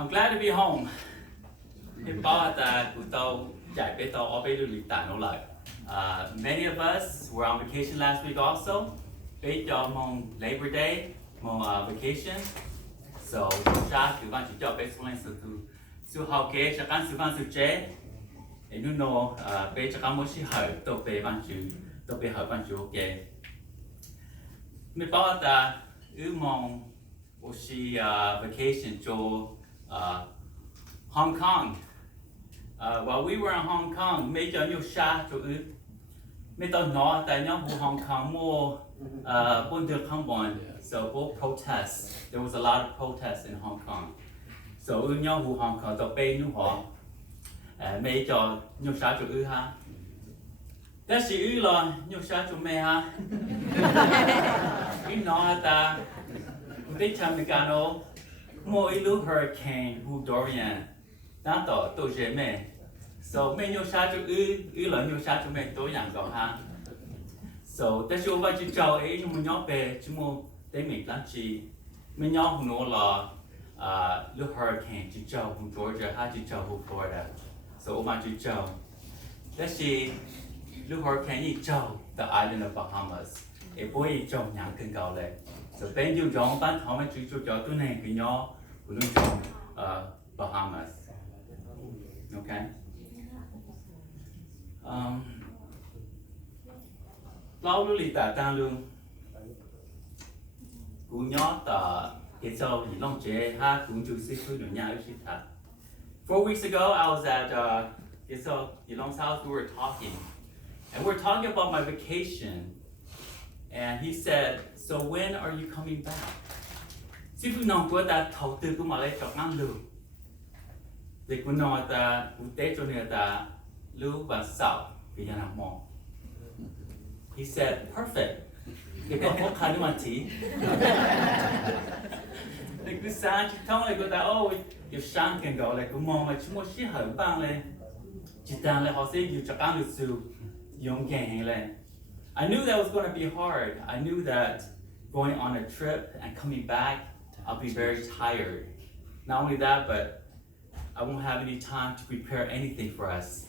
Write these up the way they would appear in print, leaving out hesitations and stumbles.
I'm glad to be home. Many of us were on vacation last week also. Labor Day, vacation. So, and you know, vacation to Hong Kong. While we were in Hong Kong, mấy cho nhiều xa cho mấy tao nói tại nhóm của Hong Kong more buôn được không bọn. So both protests. There was a lot of protests in Hong Kong. So nhóm của Hong Kong tao bay nu họ mấy cho nhiều xa cho ha. Đó là lo nhiều xa cho mấy ha. You know that this time we got more ilu hurricane who Dorian. Đó tôi dễ mẹ. So mấy nhiều xa cho là nhiều xa cho mẹ tôi nhận rõ ha. So that's your what you tell ấy nhưng mà nhỏ về chúng mua để mình làm chi. Mấy nhỏ không nói là lu hurricane chỉ cho vùng Georgia hay chỉ cho vùng Florida. So what you tell. That's lu hurricane chỉ cho the island of Bahamas. It boy cho nhận cơn cao lệ. So bên yêu trong ban thảo mà chỉ cho tôi này cái nhỏ của lu trong Bahamas. Okay. Lâu lúc lì ta tăng lương, cũng nhớ ta cái sau thì long chế ha cũng chịu sức với nhà ở chị ta. 4 weeks ago, I was at cái sau thì long house. We were talking, and we're talking about my vacation. And he said, "So when are you coming back?" Sư phụ nói của ta thầu tư của mà lấy chọn ăn lương. Thì cũng nói ta cũng tế cho nên ta lưu và sạo vì nhà nào mò. He said, "Perfect." Cái con có khá đúng tí. Thì cứ sáng chị thông lại của ta, oh, yêu sáng kênh gọi lại của mò mà chúng ta sẽ hở băng lên. Chị ta lại họ sẽ yêu cho ăn được sự dùng kênh lên. I knew that was going to be hard. I knew that going on a trip and coming back, I'll be very tired. Not only that, but I won't have any time to prepare anything for us.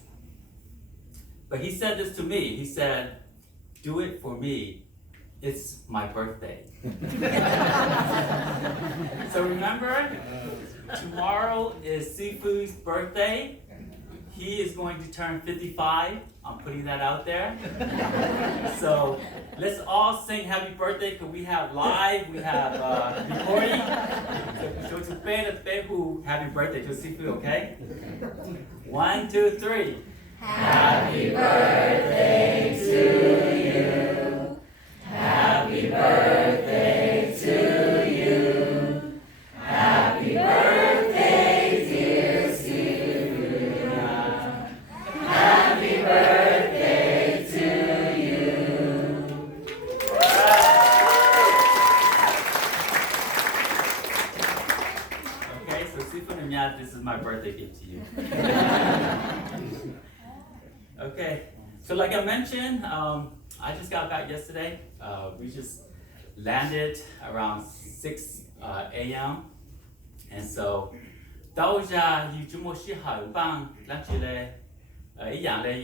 But he said this to me. He said, "Do it for me. It's my birthday." So remember, tomorrow is Sifu's birthday. He is going to turn 55. I'm putting that out there. So let's all sing happy birthday because we have live, we have recording. So to pay who happy birthday to Sifu, okay? 1, 2, 3. Happy birthday to you. Happy birthday to you. Happy birthday, dear Sifu. Happy birthday to you. Okay, so Sifu and Mia, this is my birthday gift to you. Okay, so like I mentioned, I just got back yesterday. We just landed around 6 a.m. And so, those you do more shit how bang, actually,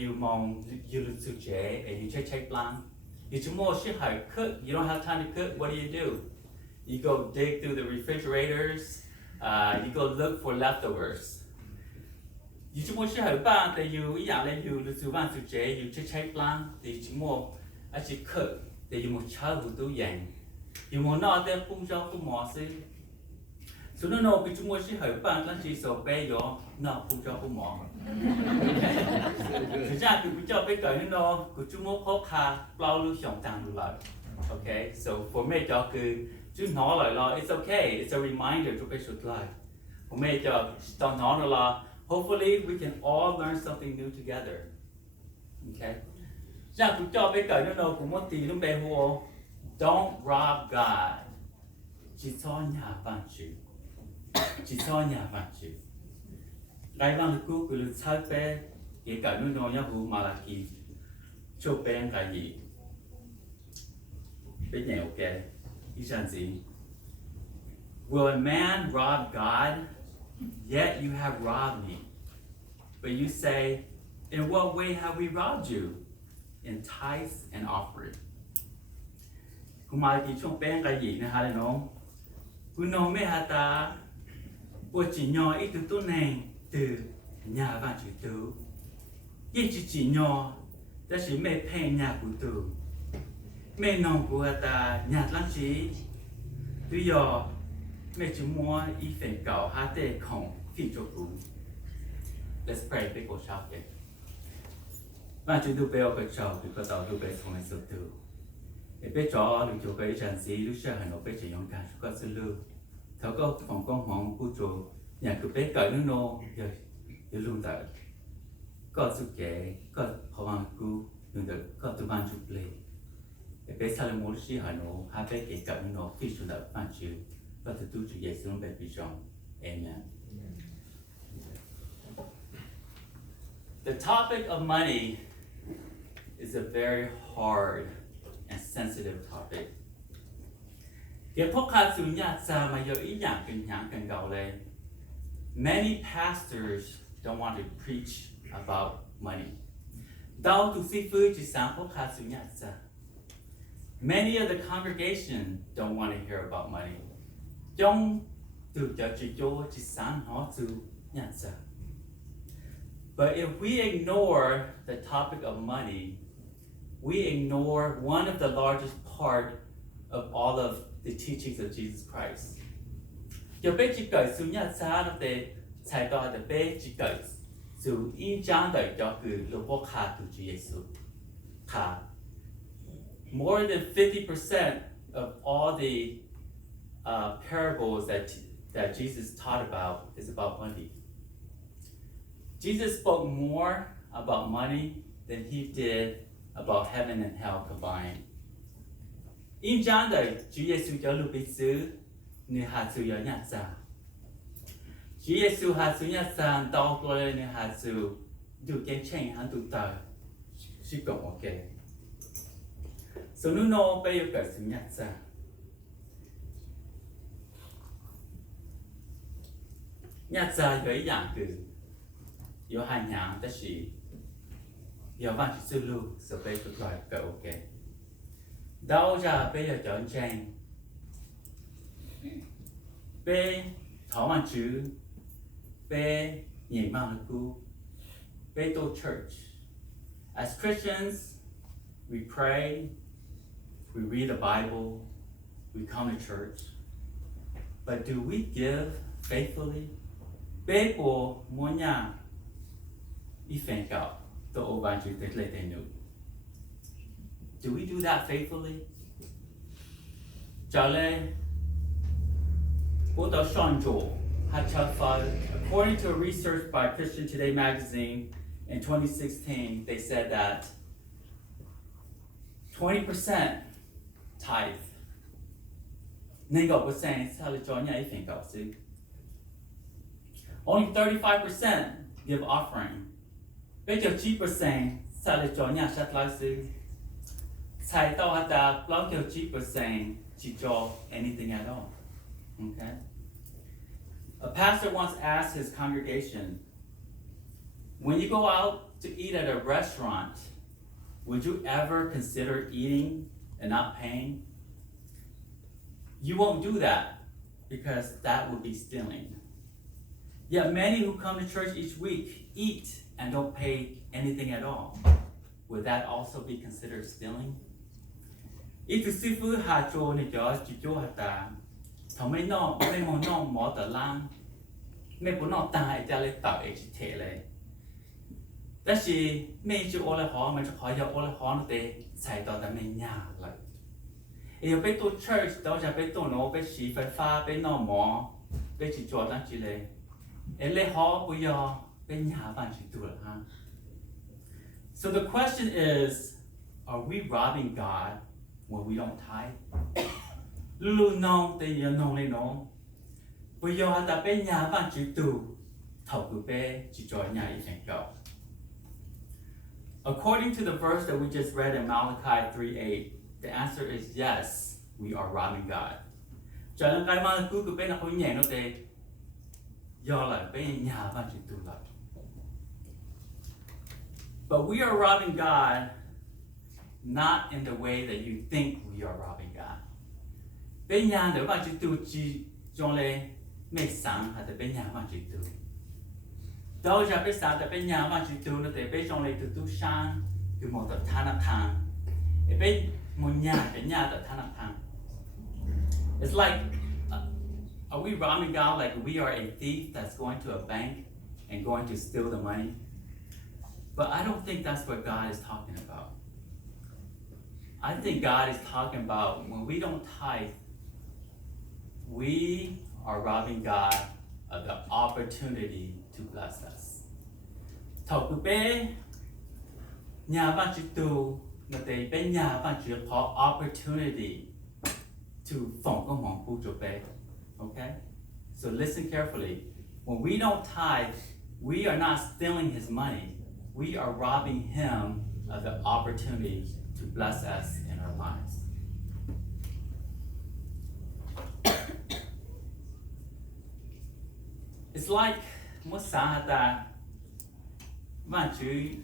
you mong you look to J and you check plan. You do more shit how cook, you don't have time to cook, what do? You go dig through the refrigerators, you go look for leftovers. You chỉ muốn chơi bạn thì you lu su van su chế you check plan thì chỉ muốn chỉ cook thì you muốn chơi vụ tủ giang you muốn nói tới phun cho phun mỏ xí số nó bị chúng muốn chơi bạn là chỉ số bé yo nó phun cho phun mỏ thực ra thì cho bé cởi nó của chúng muốn khó khăn bao lưu sống tăng lưu lại. Okay, so for me cho cứ chú nói lại là it's okay, it's a reminder cho bé sụt lại. For me cho tao nói là hopefully we can all learn something new together. Okay. Ra cũng cho bé cởi nó cũng một tí nó bé hồ. Don't rob God. Chỉ cho nhà bạn chịu. Chỉ cho nhà bạn chịu. Cái văn cứu của lực sai bé cái cởi nó nhá hồ mà là kỳ cho bé cái gì. Bé nhẹ ok. Ý rằng gì? Will a man rob God? yet you have robbed me. But you say, in what way have we robbed you? In tithes and offering. Kumai ki chung pen ka yi na ha no. Kuno me hata bo chỉ nho ít tu neng từ nhà vạn chữ tu. Yi chỉ nho ta chỉ mê pen nhà của tu. Mê nong của hata nhà lăng chỉ. Tuy giờ mê chú mua y phèn cầu ha tê khổng phi cho cú. Let's pray before shouting. Vạn chữ tu bèo cái trò thì có tàu tu bèo không ai sợ tu. Để biết cho được chỗ cái trận gì lúc sau hành động biết chỉ yong can có sự lưu. Thảo có phòng con hoàng của chỗ nhà cứ biết cởi nước nô giờ luôn tại có sự kể có họ hoàng cú nhưng được có tu ban chụp lệ. Để biết sao là muốn sĩ hành động hai biết kể cởi nước nô phi chủ đạo ban chữ có thể tu chữ Giêsu bên bên trong. Amen. The topic of money is a very hard and sensitive topic. Many pastors don't want to preach about money. Many of the congregation don't want to hear about money. But if we ignore the topic of money, we ignore one of the largest part of all of the teachings of Jesus Christ. Giờ bé chỉ cởi xuống nhà xa nó để chạy到的bé chỉ cởi xuống in trang đời cho cứ lục bộ khá từ Chúa Giêsu. Khá. More than 50% of all the parables that Jesus taught about is about money. Jesus spoke more about money than he did about heaven and hell combined. In John đời Chúa Giêsu cho lúc biết xứ nửa hạt sự ở nhà xa. Chúa Giêsu hạt sự nhà xa đau tôi nửa hạt sự được cái chuyện hắn tụ tờ chỉ còn ok. So nó bây giờ cả sự nhà xa. Nhà xa có ý dạng từ có hai nhà ta chỉ có bạn chỉ sư lưu so bây giờ gọi cả ok. Đâu ra bây giờ chọn tranh bé thảo man chữ bé nhìn mang được cú bé tô church. As Christians, we pray, we read the Bible, we come to church. But do we give faithfully? Bé của mỗi nhà y phèn cạo tô ô ban chữ tết lệ tên nữ. Do we do that faithfully? According to a research by Christian Today magazine in 2016, they said that 20% tithe. Only 35% give offering. 9% anything at all. Okay? A pastor once asked his congregation, when you go out to eat at a restaurant, would you ever consider eating and not paying? You won't do that because that would be stealing. Yet many who come to church each week eat and don't pay anything at all. Would that also be considered stealing? If you see food hạt trộn thì cho chỉ cho hạt ta, thằng mấy món nọ mỏ tờ lang, mấy bữa nọ ta cho lấy tàu ấy chỉ thể lấy. Đó là mấy chú ô lại họ mấy chú hỏi giờ ô lại họ nó để xài tàu ta mấy nhà lại. Nếu bây tổ church đó là bây tổ nó bây chỉ phải pha bây nọ mỏ, bây chỉ cho đang chỉ lấy. Em lấy họ bây giờ bây nhà bạn chỉ tu ha. So the question is, are we robbing God when we don't tithe? Lu nong te ya nong le nong. Bây giờ ta bên nhà bạn chỉ tu, thầu cứ bé chỉ cho nhà ý thành cầu. According to the verse that we just read in Malachi 3:8, the answer is yes, we are robbing God. Cho nên cái mà cứ bên là khối nhẹ nó te, But we are robbing God not in the way that you think we are robbing God. It's like, are we robbing God like we are a thief that's going to a bank and going to steal the money? But I don't think that's what God is talking about. I think God is talking about when we don't tithe, we are robbing God of the opportunity to bless us. Opportunity to okay? So listen carefully. When we don't tithe, we are not stealing his money. We are robbing him of the opportunity to bless us in our lives. It's like Musahata Manchu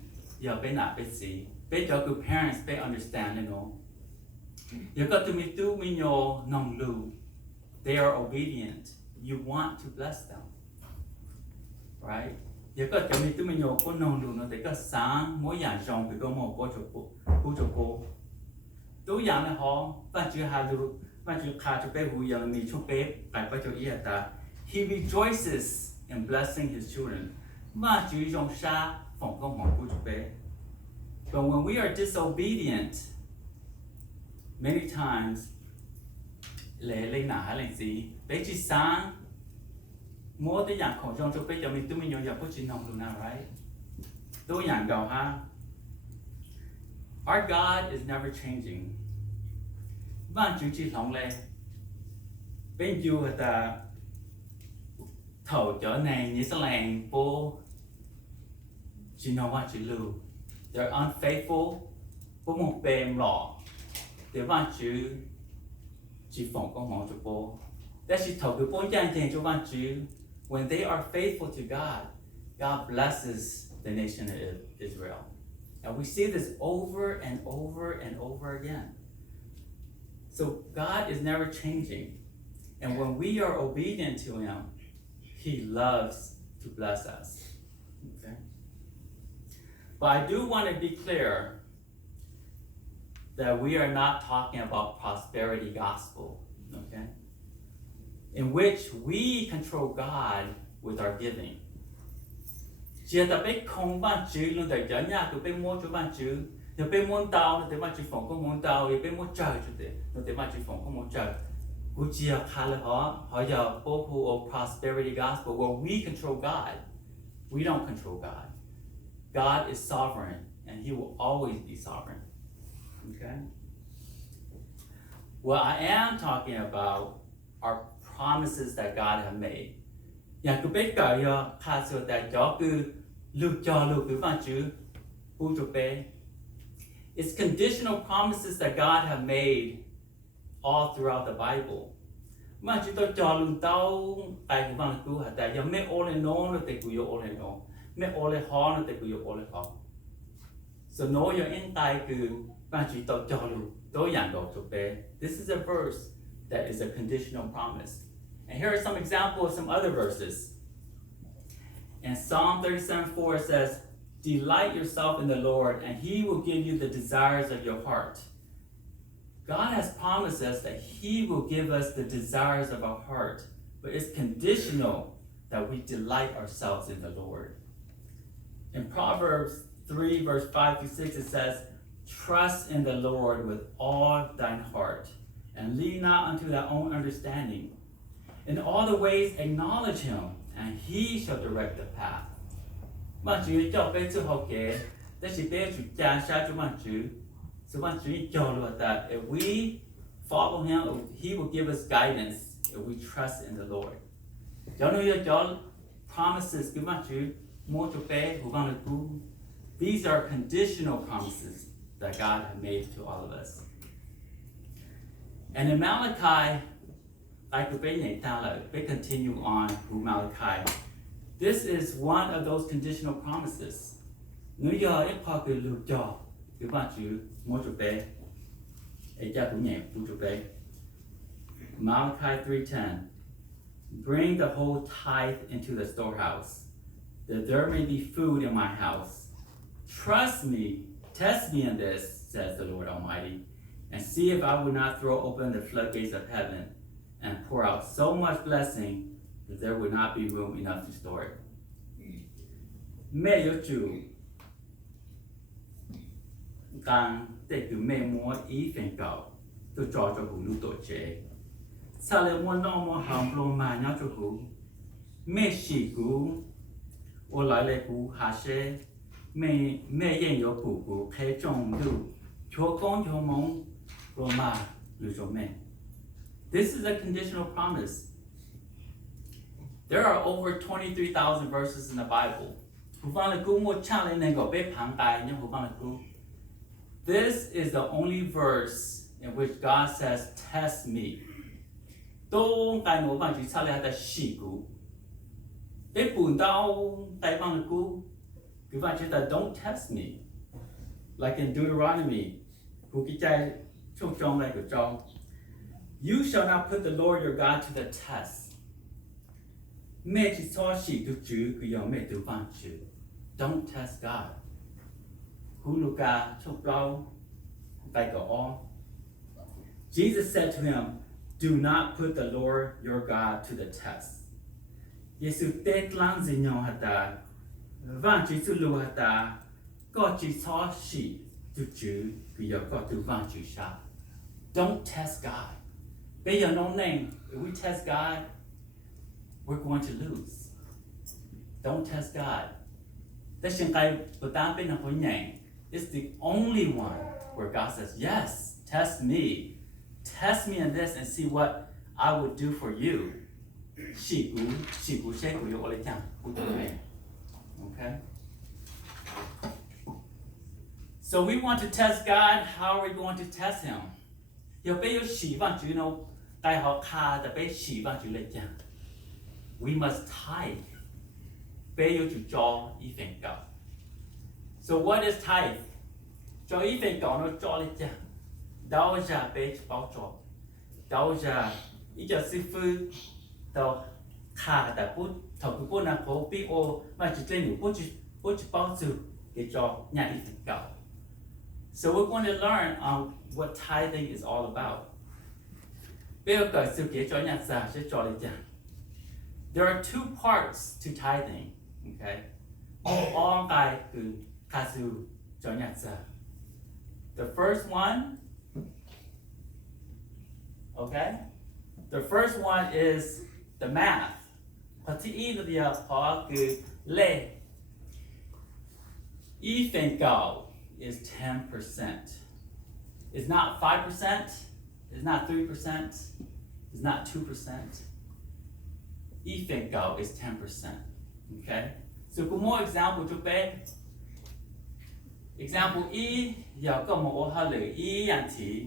Yabena Bitsy. Be good parents, be understanding. You got to me do me no lu. They are obedient. You want to bless them. Right? You got to me do me no lu no they got sang more yang jong because more go. Do yang hall, but you have to but you can't to pay who young me to pay by your he rejoices in blessing his children. But you don't sha from But when we are disobedient, many times, more than young conjunct to pay your doing your pushing on Luna, right? Do young go, huh? Our God is never changing. But you cheat long lay. When you at the told your name is a lane for you know what you lose. They're unfaithful, but won't pay them law. They want you to phone to ball. That she told the boy to want you. When they are faithful to God, God blesses the nation of Israel. And we see this over and over and over again. So God is never changing. And when we are obedient to him, he loves to bless us. Okay? But I do want to be clear that we are not talking about prosperity gospel, okay? In which we control God with our giving. Chỉ ta biết không ban chữ luôn tại giờ nhà tụi bên mua cho ban chữ, tụi bên mua tàu, tụi ban chữ phòng có mua tàu, tụi bên mua trời tụi ban chữ phòng có mua trời. Cú chia khai là họ giờ both of prosperity gospel where we control God, we don't control God. God is sovereign and he will always be sovereign. Okay? What I am talking about are promises that God has made. Nhà cứ biết cả yo khai sự tại cho cứ lưu cứ văn chữ bu chụp bê. It's conditional promises that God has made all throughout the Bible. Mà chúng tôi cho luôn tao tại của văn cứu hả tại giờ mấy ô lên nó tại của yo ô lên nó mấy ô lên khó nó tại của yo ô lên khó. So know your in tai cứ văn chữ tôi cho luôn tôi nhận đồ chụp bê. This is a verse that is a conditional promise. And here are some examples of some other verses. In Psalm 37:4 it says, "Delight yourself in the Lord, and he will give you the desires of your heart." God has promised us that he will give us the desires of our heart, but it's conditional that we delight ourselves in the Lord. In Proverbs 3, verse 5-6, it says, "Trust in the Lord with all thine heart, and lean not unto thy own understanding. In all the ways acknowledge him, and he shall direct the path." Mà Chúa cho bé chữ học kế, đó là bé Chúa cha sa cho mà Chúa. So mà Chúa cho luôn that if we follow him, he will give us guidance if we trust in the Lord. Cho nên cho promises của mà Chúa mua cho bé của con được. These are conditional promises that God has made to all of us. And in Malachi, I could be continue on through Malachi. This is one of those conditional promises. Malachi 3:10. Bring the whole tithe into the storehouse, that there may be food in my house. Trust me, test me in this, says the Lord Almighty, and see if I will not throw open the floodgates of heaven and pour out so much blessing that there would not be room enough to store it. 咩要做？但这个咩么一分高，都抓着葫芦多些。查了我那么行不嘛鸟着股，咩事股？我来了股下些，咩人有股开中路，求公求蒙，罗马路着咩 ？This is a conditional promise. There are over 23,000 verses in the Bible. This is the only verse in which God says, test me. Don't test me. Like in Deuteronomy, you shall not put the Lord your God to the test. Don't test God. Jesus said to him, do not put the Lord your God to the test. Don't test God. By your own name, if we test God, we're going to lose. Don't test God. It's the only one where God says, yes, test me. Test me in this and see what I would do for you. Okay? So we want to test God. How are we going to test him? We must tithe. So what is tithe? So we're going to learn what tithing is all about. There are two parts to tithing, okay? The first one, okay? The first one is the math. Is 10%. It's not 5%, it's not 3%, it's not 2%. Is 10%. Okay? So for more example to pay. Example E, giờ có một hà lửa E anh thì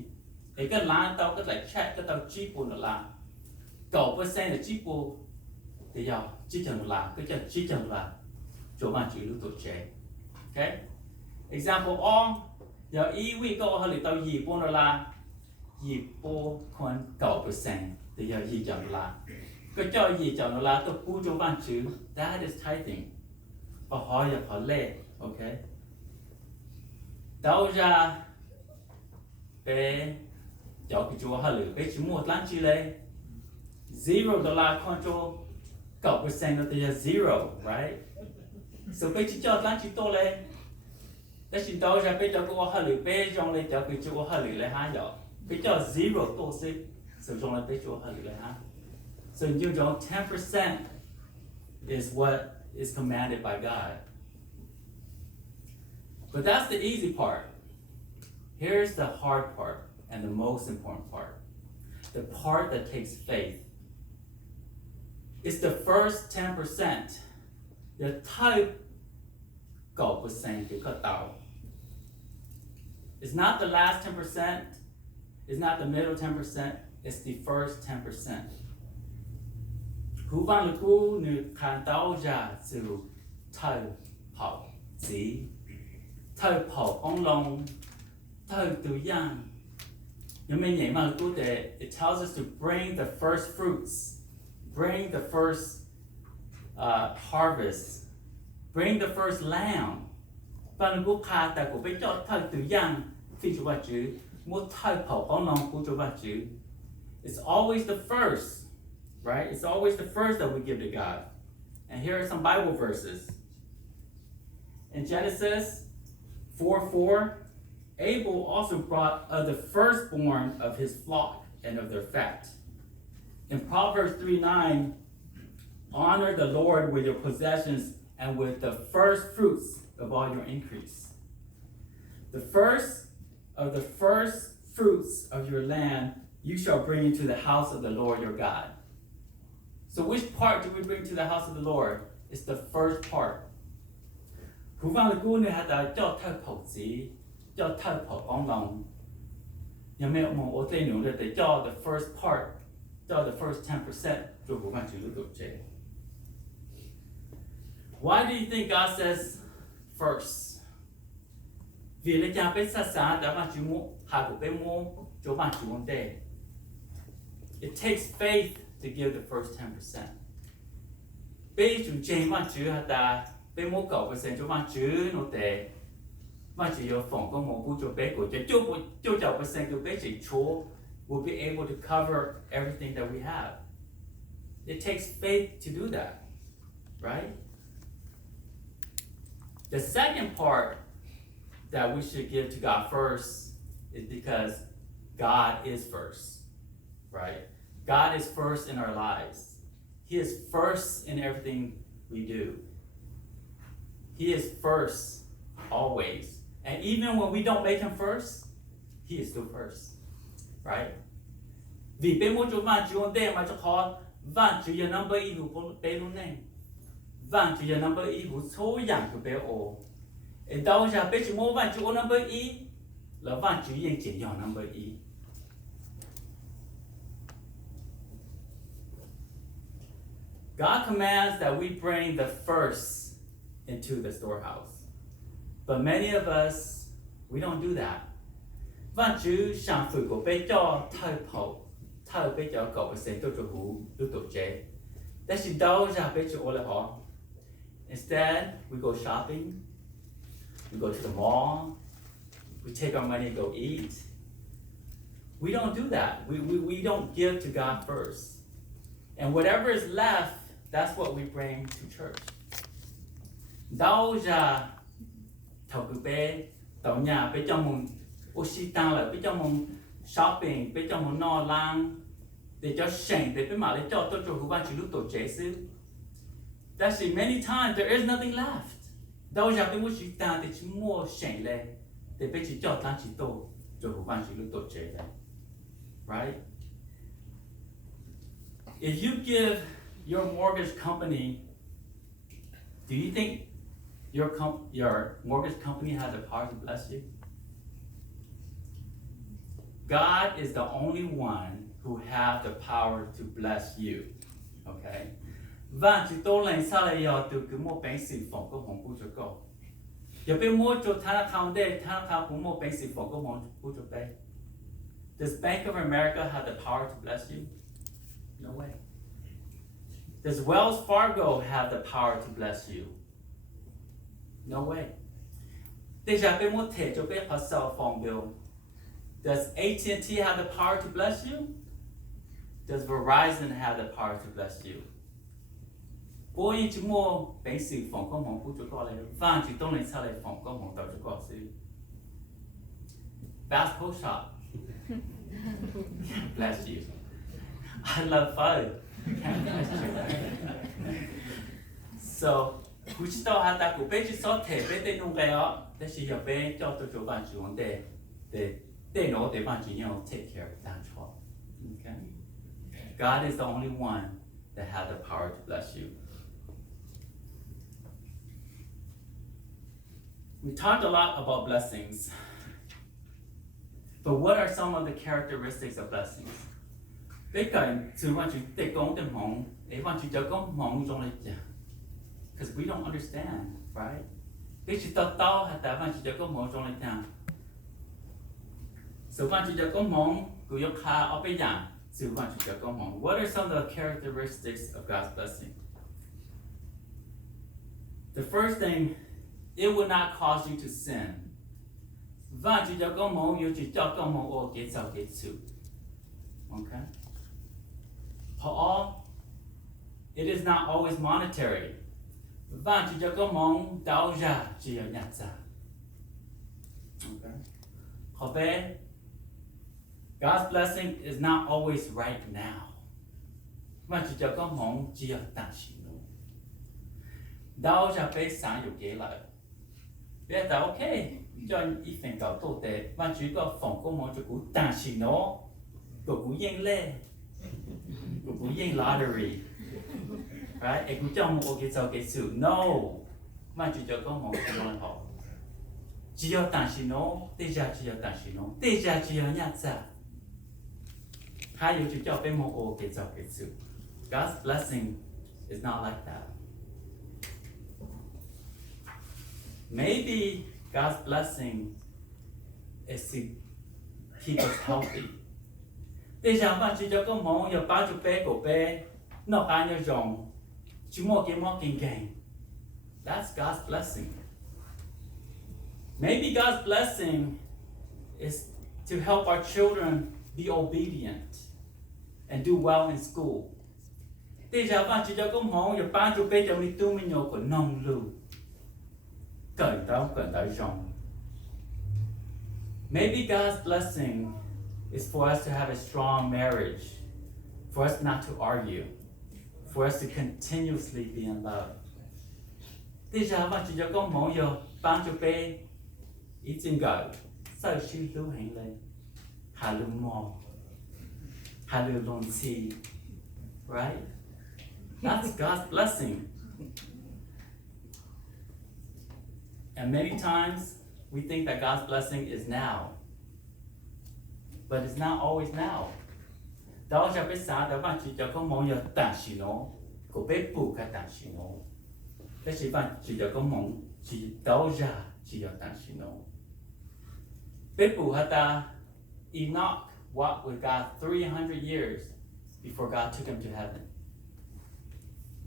cái lá tao cái lại check cái tao chỉ buồn là cậu percent là chỉ buồn thì giờ chỉ cần là cái chân chỉ cần là chỗ mà chỉ lúc tổ chế. Okay? Example on, giờ E we có hà lửa tao gì buồn là gì buồn còn cậu percent thì giờ gì chẳng là cái cho gì chẳng là tôi bu chỗ bạn chữ. That is tithing. Và hỏi giờ hỏi lệ, okay? Đâu ra bé cho cái chỗ hà lửa bé chỉ một lần chỉ lấy $0 con chỗ cậu percent nó thì là zero, right? So bé chỉ cho lần chỉ to lấy. Thế chỉ đâu ra bé cho cái hà lửa bé trong lấy cho cái chỗ hà lửa lấy hai giờ. Bé cho zero to xí, sử dụng là bé chỗ hà lửa lấy hai. So you know 10% is what is commanded by God. But that's the easy part. Here's the hard part and the most important part. The part that takes faith. It's the first 10%. The type percent. It's not the last 10%. It's not the middle 10%. It's the first 10%. Hú văn lực cú nữ khán tao ra zu thâu phẩu dĩ. Thâu phẩu ông long thâu tu yang. You may name out good that it tells us to bring the first fruits, bring the first harvest, bring the first lamb. Bạn có khá ta của biết cho thâu tu yang phi chủ vật chữ, một thâu phẩu ông long của chủ vật chữ. It's always the first, right? It's always the first that we give to God. And here are some Bible verses. In Genesis 4:4, Abel also brought of the firstborn of his flock and of their fat. In Proverbs 3:9, honor the Lord with your possessions and with the first fruits of all your increase. The first of the first fruits of your land you shall bring into the house of the Lord your God. So which part do we bring to the house of the Lord? It's the first part. Hú văn lực cú này hạt đã cho thâu phẩu dĩ, cho thâu phẩu ông lòng. Nhưng mà một ô tê nữa để cho the first part, cho the first 10% cho hú văn chữ lúc chế. Why do you think God says first? Vì lấy cha biết xa xa đã văn chữ mũ, hạ của bên mũ, cho văn chữ ổn đề. It takes faith to give the first 10%. Bây chủ chế văn chữ hạt đã bên mũ cầu và xem cho văn chữ nô tệ. Văn chữ yếu phòng có một bút cho bé của cho cháu và xem cho bé chỉ chúa will be able to cover everything that we have. It takes faith to do that, right? The second part that we should give to God first is because God is first, right? God is first in our lives. He is first in everything we do. He is first always. And even when we don't make him first, he is still first, right? Vì bên môi chỗ vạn chú ổn đề mà cho khó vạn chú là number y hữu bê luôn nè. Vạn chú là number y hữu số dạng của bê ổ. Ở đâu ra bê chú mô vạn chú number y là vạn chú yên chỉ nhỏ number y. God commands that we bring the first into the storehouse. But many of us, we don't do that. Vạn chú sản phụ của bê cho thâu phẩu, thâu bê cho cậu và xem tôi cho hú, tôi tổ chế. That's chỉ đâu ra bê cho ô là họ. Instead, we go shopping, we go to the mall, we take our money and go eat. We don't do that. We don't give to God first. And whatever is left, that's what we bring to church. Đâu ra thầu cứ bé, tàu nhà bé cho mùng ô xí tăng là bé cho mùng shopping, bé cho mùng no lang, để cho sành, để bé mà để cho tôi cho hữu ban chỉ lúc tổ chế xứ. Actually, many times there is nothing left. Đâu ra bé mua xí tăng để chỉ mua sành lên, để bé chỉ cho tăng chỉ tổ cho hữu ban chỉ lúc tổ chế lên, right? If you give your mortgage company, do you think your mortgage company has the power to bless you? God is the only one who has the power to bless you. Okay? Và chúng tôi lên sao lại giờ từ cái mua bánh xì phòng của hồng bút cho cô. Giờ bên mua cho thang account của mua bánh xì phòng của hồng bút cho bé. Does Bank of America have the power to bless you? No way. Does Wells Fargo have the power to bless you? No way. Does AT&T have the power to bless you? Does Verizon have the power to bless you? Boy, you more basic phone come home, put your call in. Van, you don't sell a phone come home, Dr. Gossi. Bass Pro Shop. Bless you. I love fun. So, we still have that. We just saw the they don't get up. They see your bed, just to bunch you on there. They know they want you to take care of that job. Okay? God is the only one that has the power to bless you. We talked a lot about blessings. But what are some of the characteristics of blessings? Bây giờ từ mà chúng ta công đến Hmong, ấy mà chúng ta có Hmong trong này chả, because we don't understand, right? Bây giờ tao hay ta mà chúng ta có Hmong trong này chả, so mà chúng ta có Hmong, cứ yêu khá ở bây giờ, từ mà chúng ta có Hmong. What are some of the characteristics of God's blessing? The first thing, it will not cause you to sin. Và chúng ta có Hmong, yêu chúng ta có Hmong ở cái sao cái sự, okay? Paul, it is not always monetary. Và chúng ta có Hmong đào ra chỉ ở nhà ra. Okay. Họ bé, God's blessing is not always right now. Và chúng ta có Hmong chỉ ở tạm時咯. Đào ra bé sáng有幾來. Bé ta ok, cho一份搞到的，và chúng ta phòng có Hmong cho cú tạm時咯，個cú yên lệ. Cú yên lottery. Right? Ê cú cho một cái sao cái sự no. Mà chúng ta có Hmong cho nó học. Chỉ có tạm時nó, bây giờ chỉ có tạm時nó, bây giờ chỉ có nhạc ra. Hai chúng ta phải một cái sao cái sự. God's blessing is not like that. Maybe God's blessing is to keep us healthy. Bây giờ mà chúng ta có Hmong giờ 80倍của bé, nó ăn nhiều rồng, chú mua kinh kinh. That's God's blessing. Maybe God's blessing is to help our children be obedient and do well in school. Bây giờ mà chúng ta có Hmong giờ 80倍就你都没有個能力，更到rồng. Maybe God's blessing is for us to have a strong marriage, for us not to argue, for us to continuously be in love. Bây giờ mà chúng ta có Hmong giờ 80倍已經夠，所以書都行咧，下路摸，下路弄刺 right? That's God's blessing. And many times we think that God's blessing is now. But it's not always now. Đó là biết sao đó bạn chỉ cho có mong giờ tạm時nó, có biết bù cái tạm時nó. Thế chỉ bạn chỉ cho có mong chỉ đó ra chỉ ở tạm時nó. Biết bù hata Enoch walked with God 300 years before God took him to heaven.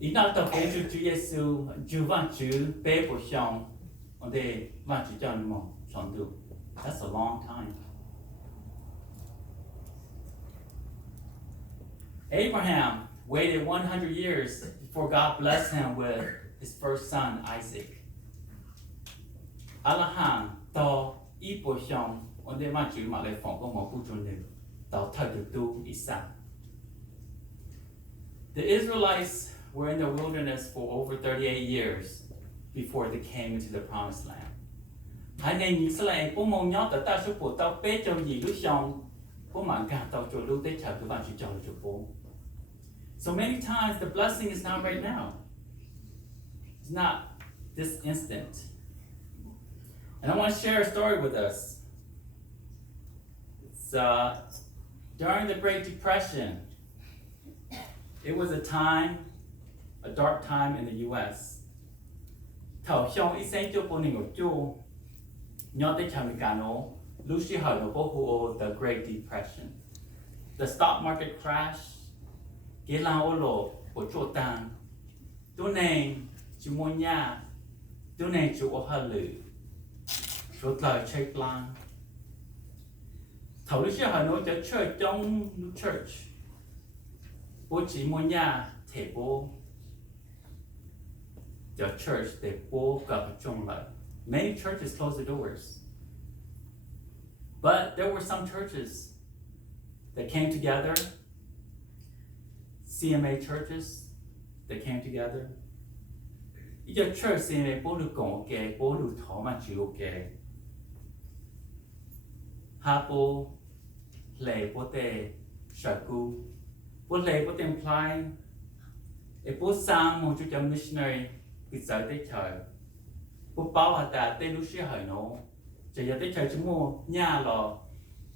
Enoch tập cái Chúa Giêsu Chúa văn Chúa bé bù xong, ở đây văn Chúa cho nó xong được. That's a long time. Abraham waited 100 years before God blessed him with his first son, Isaac. Abraham to iposhong on the manchu ma le phong ko mo pu chun de to thai tu Isaac. The Israelites were in the wilderness for over 38 years before they came into the promised land. Hai ngày ní slại po mo nhot ta su po tao pe cho gì lu xong po man ga tao cho lu te cha tu ban chu cho chu po. So many times the blessing is not right now. It's not this instant. And I want to share a story with us. It's during the Great Depression. It was a dark time in the U.S. Thảo xiong ít sinh cho bọn mình chú nhớ tới chào mình lúc xí hỏi nó bố the Great Depression. The stock market crashed. Cái lao ô lộ của chỗ tàn. Tôi này chú mua nhà. Tôi này chú ô hà lử. Chỗ lời chơi plan. Thảo lúc xí hỏi nó cho church trong church. Bố chỉ mua nhà thể bố. The church they bố gặp trong lại. Many churches closed the doors. But there were some churches that came together. CMA churches that came together. Your church CMA bố được cộng kề, bố được thọ mà chịu kề. Hà bố lệ bố tê sở cú. Bố lệ bố tê imply. Bố sang một chút missionary bị giải tới trời. Bố bảo hà ta tên lúc xí hỏi nó. Chỉ giờ tới trời chúng mua nhà lò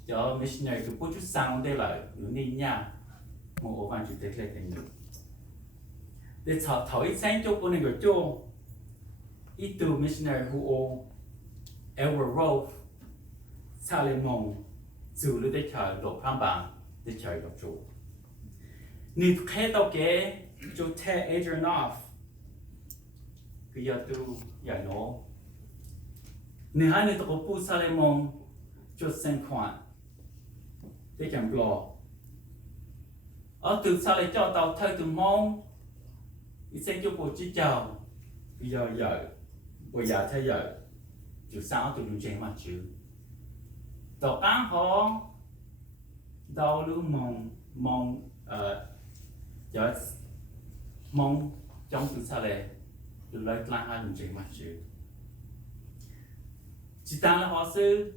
cho missionary tụi bố chút sang đây lại, nếu đi nhà. một ổ vàng chủ tịch lên thành nữ để thảo ít sáng cho cô này của cho ít từ missionary who Elwer Salomon dù lưu để chờ độ tham bản để chờ đọc chủ nếu khi tao kể cho thế Adrian off cái giờ tu giải nó nếu hai người tao có pu Salomon cho sen khoản để chẳng lo ở từ sau này cho tao thay từ mong ít sen cho bộ chỉ chào bây giờ thay giờ chú sao tụi mình chơi mà chứ tao ăn họ đau lưu mong giờ mong trong từ sau này từ lấy lại hai mình chơi mà chứ chỉ tăng là họ sư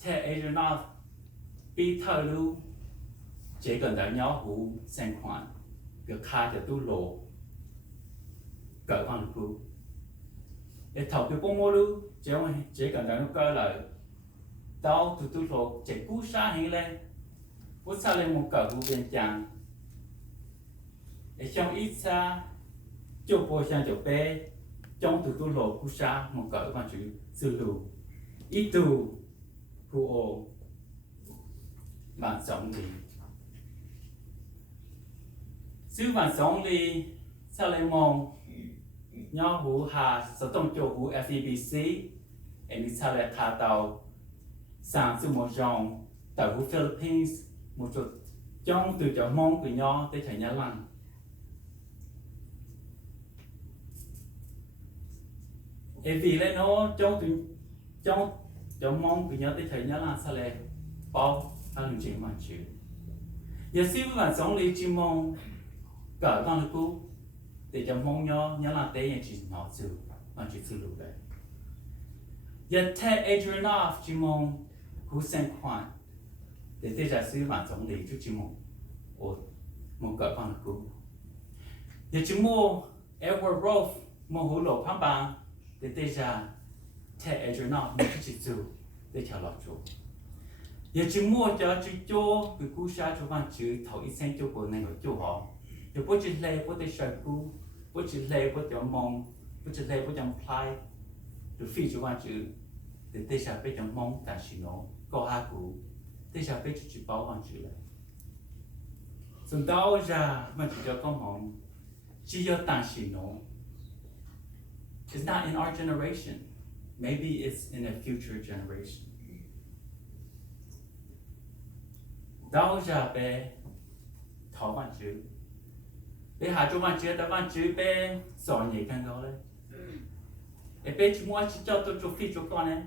theo Adrian off bị thở lưu chỉ cần đánh nhau hú sen khoản việc khai cho tu lộ cỡ bằng cú để thầu cái bông mô lưu chỉ cần đánh nó cơ lại tao tu lộ chỉ cú xa hình lên cú xa lên một cỡ hú bên chàng để trong ít xa chỗ bồi sang chỗ bé trong tu lộ cú xa một cỡ bằng chữ sư lưu ít tu hú ô bạn sống thì sư bạn sống thì sao lại mong nhau hú hà sở tổng chỗ hú FEBC em đi sao lại khá tàu sang sư một dòng tại hú Philippines một chỗ trong từ chỗ mong của nhau tới thành nhà lăng em vì lấy nó trong chỗ mong của nhau tới thành nhà lăng sao lại bao hai lần chuyện mà chịu giờ sư bạn sống thì chỉ mong cỡ con được cú để cho mong nhau nhớ là tế chỉ nói sự mà chỉ sự lục đấy giờ theo Adrian off chỉ mong cú sen khoản để tế giả sư bạn sống lý chút chỉ mong một cỡ con được cú giờ chỉ mua Elwer mua hữu lộ phán bằng để tế giả theo Adrian off một chút chỉ sự để trả lọt chủ giờ chỉ mua cho chỉ cho cái cú sa cho bạn chữ thầu ít sen cho của này của chủ họ giờ bố chỉ lê bố để sợi cú bố chỉ lê bố cho mong bố chỉ lê bố cho apply rồi phi cho bạn chữ để để sao bé cho mong ta chỉ nó có hai cú để sao bé chỉ bảo bạn chữ lại xong đó ra mà chỉ cho con mong chỉ cho ta chỉ nó it's not in our generation maybe it's in a future generation đó ra bé thọ bạn chữ bé hạ cho bạn chữ đã bạn chữ bé sỏi nhảy càng đó đấy bé chỉ mua chỉ cho tôi cho phi cho con ấy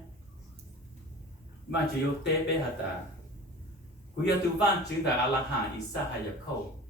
bạn chữ yêu tế bé hạ ta cú yêu tu bạn chữ đã là hàng ít sa hay khâu